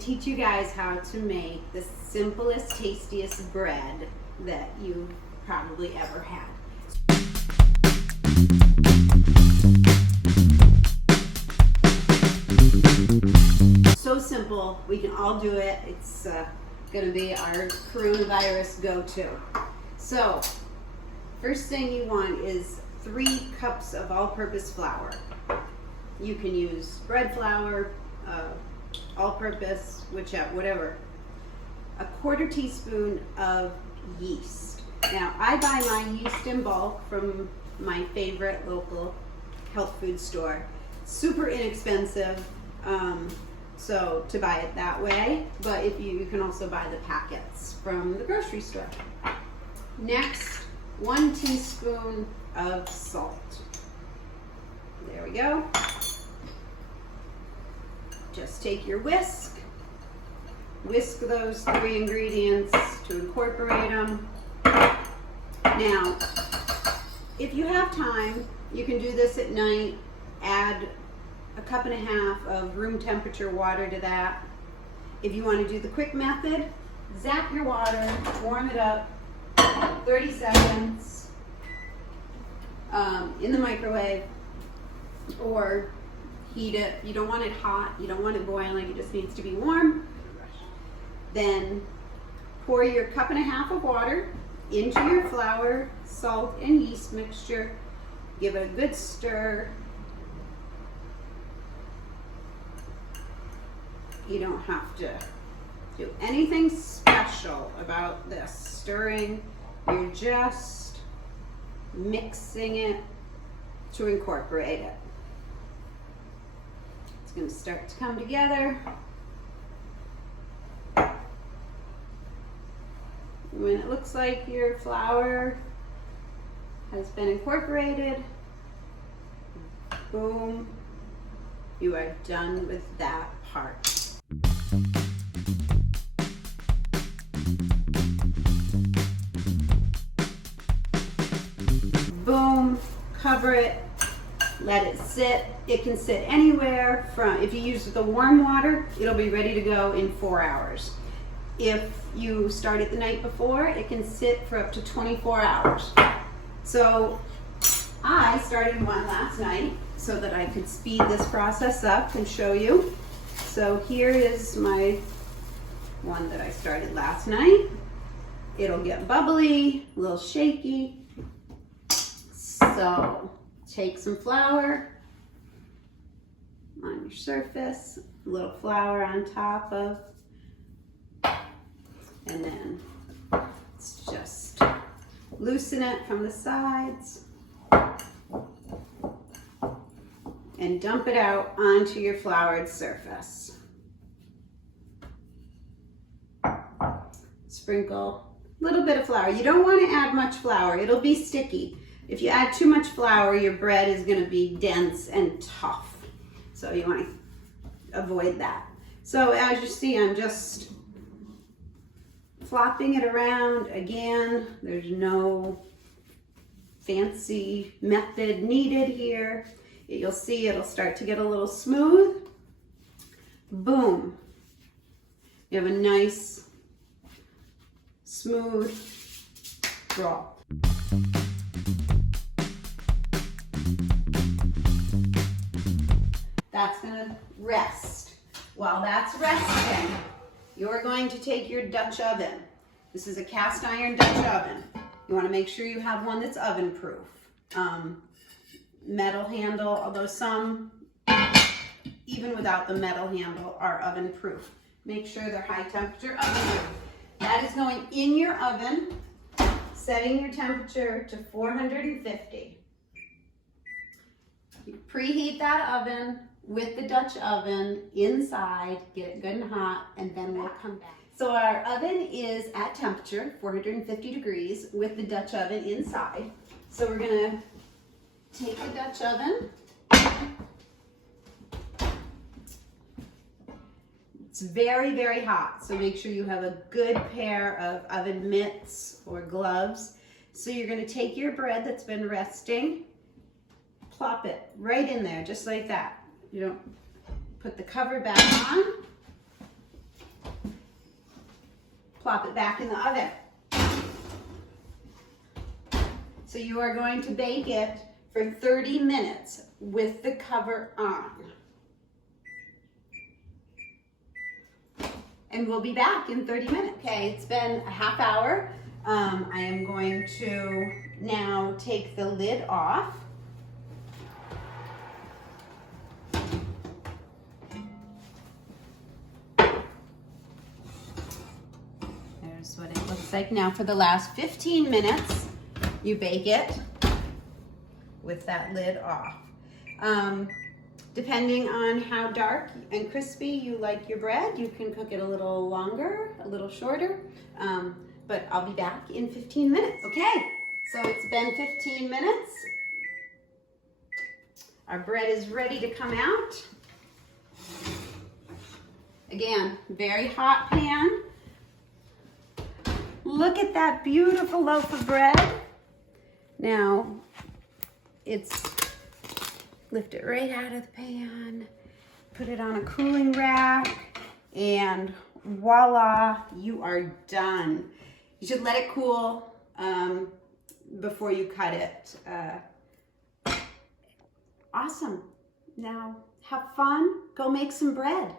teach you guys how to make the simplest, tastiest bread that you've probably ever had. So simple, we can all do it. It's going to be our coronavirus go-to. So, first thing you want is 3 cups of all-purpose flour. You can use bread flour, all-purpose, whatever. A 1/4 teaspoon of yeast. Now, I buy my yeast in bulk from my favorite local health food store. Super inexpensive, so to buy it that way, but if you can also buy the packets from the grocery store. Next, 1 teaspoon of salt. There we go. Just take your whisk those 3 ingredients to incorporate them. Now, if you have time, you can do this at night. Add a 1.5 cups of room temperature water to that. If you want to do the quick method, zap your water, warm it up 30 seconds in the microwave, or heat it. You don't want it hot, you don't want it boiling, it just needs to be warm. Then pour your 1.5 cups of water into your flour, salt, and yeast mixture. Give it a good stir. You don't have to do anything special about this stirring. You're just mixing it to incorporate it. It's going to start to come together. When it looks like your flour has been incorporated, boom, you are done with that part. Boom, cover it, let it sit. It can sit anywhere from, if you use the warm water, it'll be ready to go in 4 hours. If you start it the night before, it can sit for up to 24 hours. So I started one last night so that I could speed this process up and show you. So here is my one that I started last night. It'll get bubbly, a little shaky. So take some flour on your surface, a little flour on top of, and then just loosen it from the sides and dump it out onto your floured surface. Sprinkle a little bit of flour. You don't want to add much flour, it'll be sticky. If you add too much flour, your bread is going to be dense and tough. So you want to avoid that. So as you see, I'm just flopping it around. Again, there's no fancy method needed here. You'll see it'll start to get a little smooth. Boom. You have a nice, smooth roll. That's going to rest. While that's resting, you're going to take your Dutch oven. This is a cast iron Dutch oven. You want to make sure you have one that's oven proof. Metal handle, although some, even without the metal handle, are oven proof. Make sure they're high temperature oven proof. That is going in your oven, setting your temperature to 450. You preheat that oven with the Dutch oven inside, get it good and hot, and then we'll come back. So our oven is at temperature, 450 degrees, with the Dutch oven inside. So we're gonna take the Dutch oven. It's very, very hot, so make sure you have a good pair of oven mitts or gloves. So you're gonna take your bread that's been resting, plop it right in there, just like that. You don't put the cover back on. plop it back in the oven. So you are going to bake it for 30 minutes with the cover on. And we'll be back in 30 minutes. Okay, it's been a half hour. I am going to now take the lid off. There's what it looks like. Now for the last 15 minutes, you bake it with that lid off. Depending on how dark and crispy you like your bread, you can cook it a little longer, a little shorter, but I'll be back in 15 minutes. Okay, so it's been 15 minutes. Our bread is ready to come out. Again, very hot pan. Look at that beautiful loaf of bread. Now, lift it right out of the pan, put it on a cooling rack, and voila, you are done. You should let it cool before you cut it. Awesome. Now, have fun. Go make some bread.